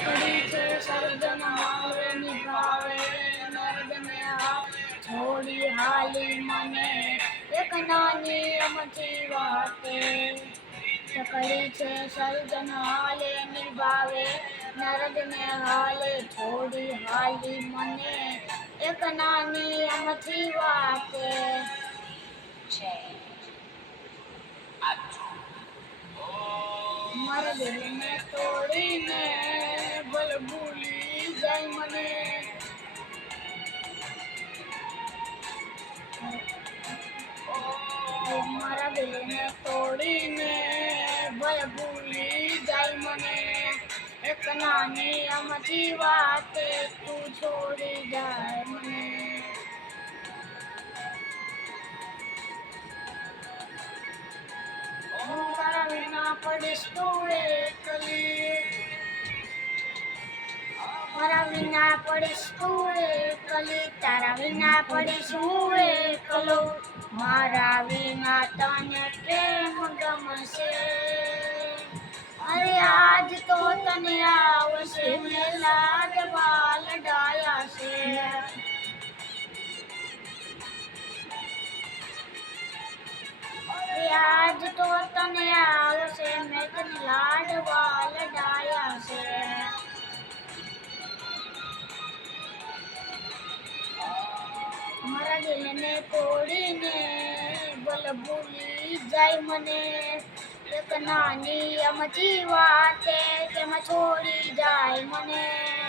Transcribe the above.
કરી છે સર્જન હારે નિભાવે નર્દને છોડી હાલી મને એક નાની અમથી વાતે કરી છે સર્જન હાલે નિભાવે નર્દને હાલે છોડી હાલી મને એક નાની અમથી વાતે મારા દિલને તોડીને ભલે ભૂલી જાય મને મારા દિલને તોડીને ભલે ભૂલી જાય મને એક નાની અમથી વાતે તું છોડી જાય મને હું તારા વિના પડીશ તું એકલી મારા વિના પડીશ તું એકલી તારા વિના પડીશ હું એકલો મારા વિના તને પ્રેમ ગમશે અરે આજ તો તને આવશે મેં લાડવા લડાયા છે આજ તો તને આવશે મેં તને લાડવા લડાયા છે મારા દિલને તોડીને ભલે ભૂલી જાય મને એક નાની અમથી વાતે તેમાં છોડી જાય મને